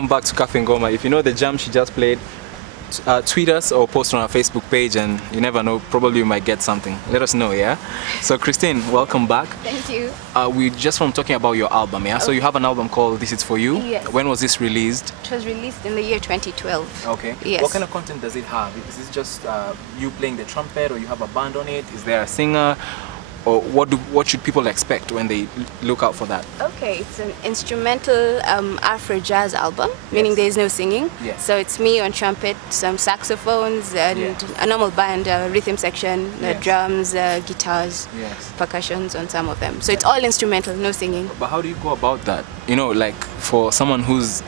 welcome back to Cafe Ngoma. If you know the jam she just played, tweet us or post on our Facebook page, and you never know, probably you might get something. Let us know, yeah? So Christine, welcome back. Thank you. We just from talking about your album, yeah? Okay. So you have an album called This Is For You? Yes. When was this released? It was released in the year 2012. Okay. Yes. What kind of content does it have? Is this just you playing the trumpet, or you have a band on it? Is there a singer? Or what should people expect when they look out for that? Okay, it's an instrumental Afro jazz album, meaning there is no singing. Yes. So it's me on trumpet, some saxophones, and a normal band, rhythm section, drums, guitars, percussions on some of them. So it's all instrumental, no singing. But how do you go about that? You know, like for someone who's,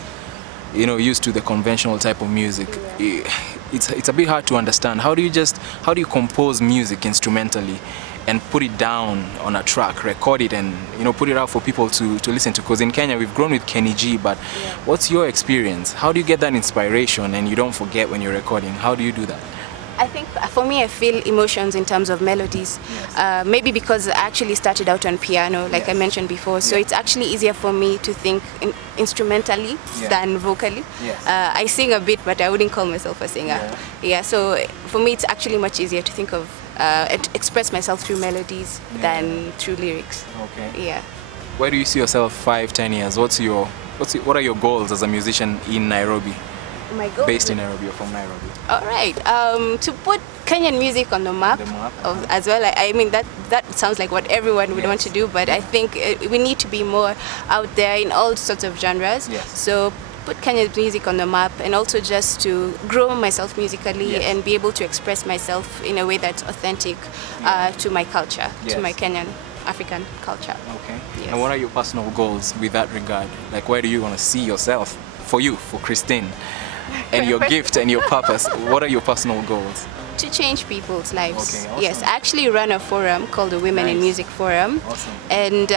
you know, used to the conventional type of music, it's a bit hard to understand. How do you compose music instrumentally and put it down on a track, record it, and, you know, put it out for people to listen to? Because in Kenya we've grown with Kenny G, but what's your experience? How do you get that inspiration and you don't forget when you're recording? How do you do that? I think for me, I feel emotions in terms of melodies. Maybe because I actually started out on piano, like I mentioned before, so it's actually easier for me to think instrumentally than vocally. I sing a bit, but I wouldn't call myself a singer. So for me, it's actually much easier to think of, express myself through melodies than through lyrics. Okay. Yeah. Where do you see yourself 5-10 years? What are your goals as a musician in Nairobi? My goal based in Nairobi or from Nairobi? All right. To put Kenyan music on the map, as well. I mean, that sounds like what everyone would want to do, but I think we need to be more out there in all sorts of genres. So put Kenyan music on the map, and also just to grow myself musically and be able to express myself in a way that's authentic to my culture, to my Kenyan African culture. Okay. And what are your personal goals with that regard? Like, where do you want to see yourself, for Christine? And your gift and your purpose, what are your personal goals? To change people's lives. Okay, awesome. Yes, I actually run a forum called the Women in Music Forum. Awesome. And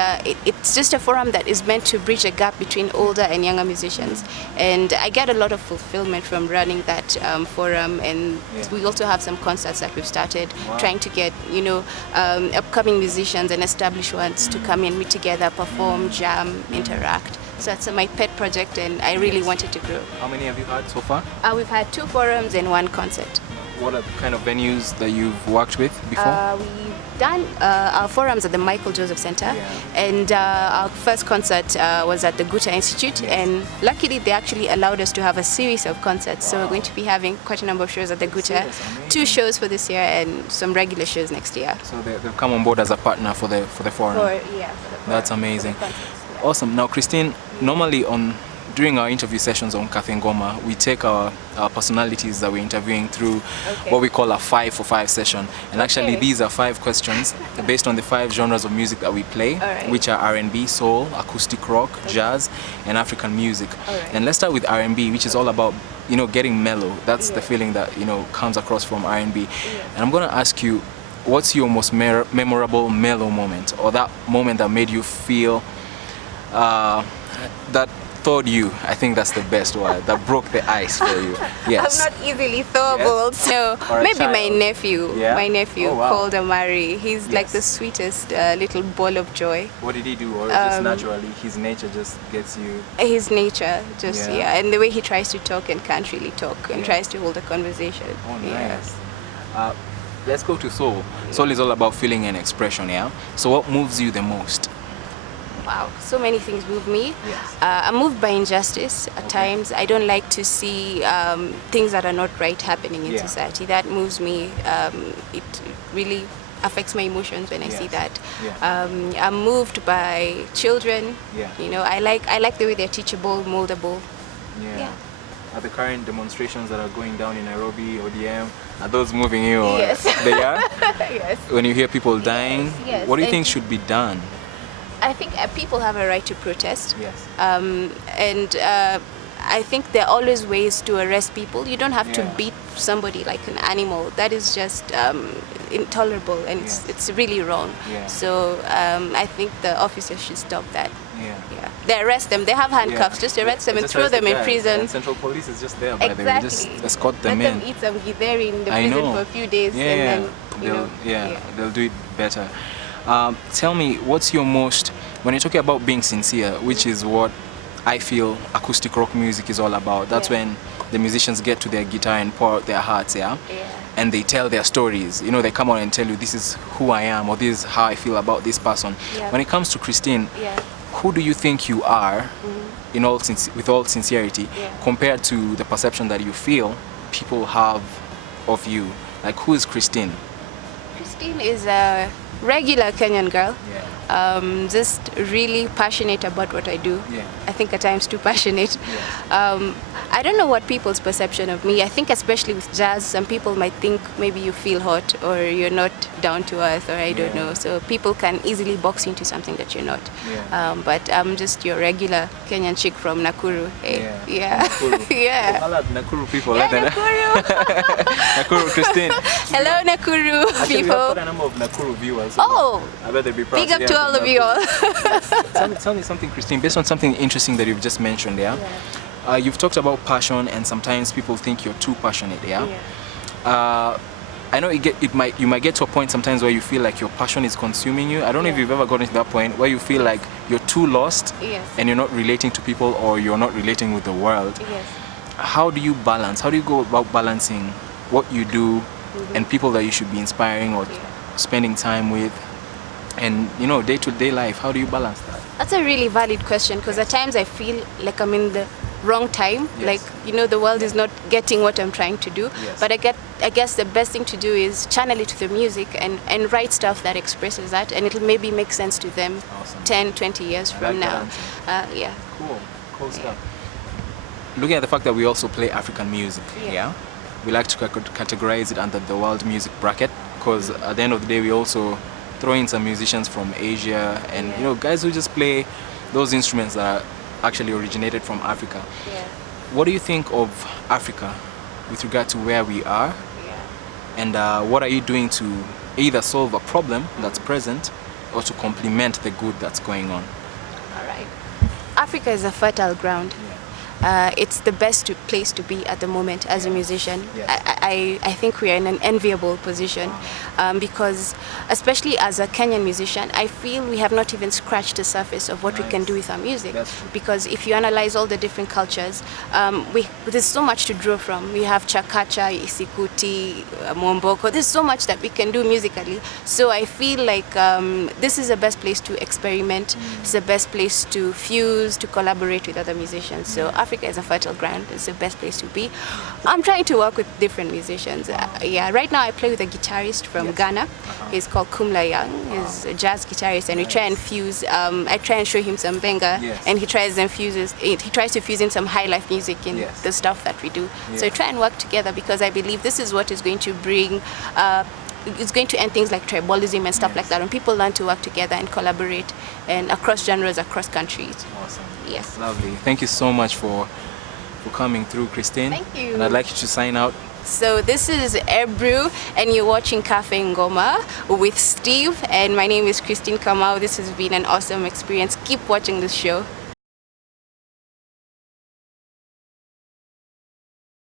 it's just a forum that is meant to bridge a gap between older and younger musicians. And I get a lot of fulfillment from running that forum. And we also have some concerts that we've started, trying to get, you know, upcoming musicians and established ones to come in, meet together, perform, jam, interact. So that's my pet project, and I really want it to grow. How many have you had so far? We've had 2 forums and 1 concert. What are the kind of venues that you've worked with before? We've done our forums at the Michael Joseph Center, and our first concert was at the Guta Institute, and luckily they actually allowed us to have a series of concerts. So we're going to be having quite a number of shows at the Guta, 2 shows for this year and some regular shows next year. So they've come on board as a partner for the forum. For the forum. That's amazing. Awesome. Now, Christine, normally during our interview sessions on Cafe Ngoma, we take our personalities that we're interviewing through what we call a 5 for 5 session. And actually, these are 5 questions based on the 5 genres of music that we play, which are R&B, soul, acoustic rock, jazz, and African music. And let's start with R&B, which is all about, you know, getting mellow. That's the feeling that, you know, comes across from R&B. And I'm going to ask you, what's your most memorable mellow moment, or that moment that made you feel that thawed you? I think that's the best word, that broke the ice for you. Yes. I'm not easily thawable, so maybe my nephew, called Amari. He's like the sweetest little ball of joy. What did he do, or just naturally his nature just gets you? His nature, just and the way he tries to talk and can't really talk and tries to hold a conversation. Oh, nice. Let's go to soul. Soul is all about feeling and expression, yeah? So what moves you the most? Wow, so many things move me. I'm moved by injustice at times. I don't like to see things that are not right happening in society. That moves me. It really affects my emotions when I see that. I'm moved by children. You know, I like the way they're teachable, moldable. Are the current demonstrations that are going down in Nairobi, ODM, are those moving you? Or yes. They are? Yes. When you hear people dying, what do you think should be done? I think people have a right to protest. I think there are always ways to arrest people. You don't have to beat somebody like an animal. That is just intolerable, and it's really wrong. So I think the officers should stop that. They arrest them. They have handcuffs. Just arrest them and throw them in prison. And Central Police is just there, by the way. Just escort them in. Let them eat some githeri in the prison for a few days, and then they'll do it better. Tell me, what's your most, when you're talking about being sincere, which is what I feel acoustic rock music is all about. That's when the musicians get to their guitar and pour out their hearts, and they tell their stories. You know, they come out and tell you, this is who I am, or this is how I feel about this person. When it comes to Christine, who do you think you are, with all sincerity, compared to the perception that you feel people have of you? Like, who is Christine? Christine is a regular Kenyan girl. Just really passionate about what I do. I think at times too passionate. I don't know what people's perception of me. I think especially with jazz, some people might think maybe you feel hot or you're not down to earth, or I don't know. So people can easily box you into something that you're not. But I'm just your regular Kenyan chick from Nakuru. Nakuru. Nakuru people. Nakuru. Nakuru, Christine. Hello, Nakuru Actually, people. We have got a number of Nakuru viewers. So I bet they'd be proud. Big up to all of you all. Tell me something, Christine, based on something interesting that you've just mentioned, you've talked about passion, and sometimes people think you're too passionate, I know you might get to a point sometimes where you feel like your passion is consuming you. I don't know if you've ever gotten to that point where you feel like you're too lost and you're not relating to people, or you're not relating with the world. How do you balance? How do you go about balancing what you do and people that you should be inspiring or spending time with, and day-to-day life? How do you balance that? That's a really valid question, because at times I feel like I'm in the wrong time. Like, the world is not getting what I'm trying to do. But I guess the best thing to do is channel it to the music and write stuff that expresses that, and it'll maybe make sense to them 10, 20 years from now. Cool stuff. Looking at the fact that we also play African music, we like to categorize it under the world music bracket, because at the end of the day we also throw in some musicians from Asia and guys who just play those instruments that are actually originated from Africa. What do you think of Africa with regard to where we are, and what are you doing to either solve a problem that's present or to complement the good that's going on? All right. Africa is a fertile ground. It's the best place to be at the moment as a musician. I think we are in an enviable position because, especially as a Kenyan musician, I feel we have not even scratched the surface of what we can do with our music. Because if you analyze all the different cultures, there's so much to draw from. We have Chakacha, Isikuti, Mwomboko. There's so much that we can do musically. So I feel like this is the best place to experiment. It's the best place to fuse, to collaborate with other musicians. So Africa is a fertile ground. It's the best place to be. I'm trying to work with different musicians. Right now I play with a guitarist from Ghana. He's called Kumla Young. He's a jazz guitarist, and we try and fuse. I try and show him some benga, and he tries to fuse in some high life music in the stuff that we do. So we try and work together, because I believe this is what is going to bring. It's going to end things like tribalism and stuff like that, when people learn to work together and collaborate, and across genres, across countries. Awesome. Yes. Lovely. Thank you so much for coming through, Christine. Thank you. And I'd like you to sign out. So this is Ebru, and you're watching Cafe Ngoma with Steve, and my name is Christine Kamau. This has been an awesome experience. Keep watching this show.